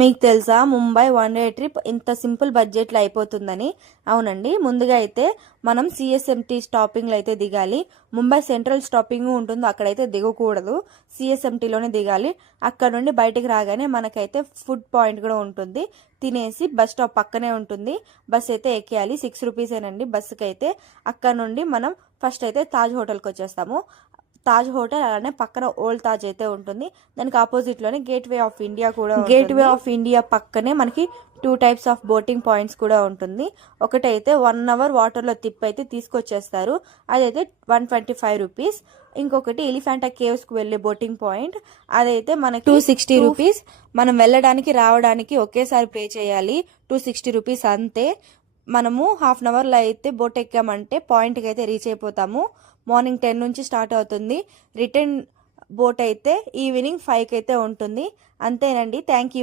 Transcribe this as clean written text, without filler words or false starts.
మీకు తెలుసా Mumbai one day trip ఇంత సింపుల్ బడ్జెట్లో అయిపోతుందని? అవునండి. ముందుగా అయితే మనం సిఎస్ఎంటీ స్టాపింగ్లో అయితే దిగాలి. ముంబై సెంట్రల్ స్టాపింగ్ ఉంటుంది, అక్కడైతే దిగకూడదు, సిఎస్ఎంటీలోనే దిగాలి. అక్కడ నుండి బయటికి రాగానే మనకైతే ఫుడ్ పాయింట్ కూడా ఉంటుంది. తినేసి బస్ స్టాప్ పక్కనే ఉంటుంది, బస్ అయితే ఎక్కేయాలి. 6 రూపీసేనండి బస్సుకి అయితే. అక్కడ నుండి మనం ఫస్ట్ అయితే తాజ్ హోటల్కి వచ్చేస్తాము. తాజ్ హోటల్ అలానే పక్కన ఓల్డ్ తాజ్ అయితే ఉంటుంది. దానికి ఆపోజిట్లోనే గేట్వే ఆఫ్ ఇండియా కూడా ఉంటుంది. గేట్వే ఆఫ్ ఇండియా పక్కనే మనకి 2 టైప్స్ ఆఫ్ బోటింగ్ పాయింట్స్ కూడా ఉంటుంది. ఒకటైతే 1 అవర్ వాటర్లో తిప్పి అయితే తీసుకొచ్చేస్తారు, అదైతే 125 రూపీస్. ఇంకొకటి ఎలిఫెంటా కేవ్స్కి వెళ్ళే బోటింగ్ పాయింట్, అదైతే మనకి 260 రూపీస్. మనం వెళ్ళడానికి రావడానికి ఒకేసారి పే చేయాలి, 260 రూపీస్ అంతే. మనము హాఫ్ అన్ అవర్లో అయితే బోట్ ఎక్కామంటే పాయింట్కి అయితే రీచ్ అయిపోతాము. మార్నింగ్ 10 నుంచి స్టార్ట్ అవుతుంది. రిటర్న్ బోట్ అయితే ఈవినింగ్ 5కి అయితే ఉంటుంది. అంతేనండి. Thank you.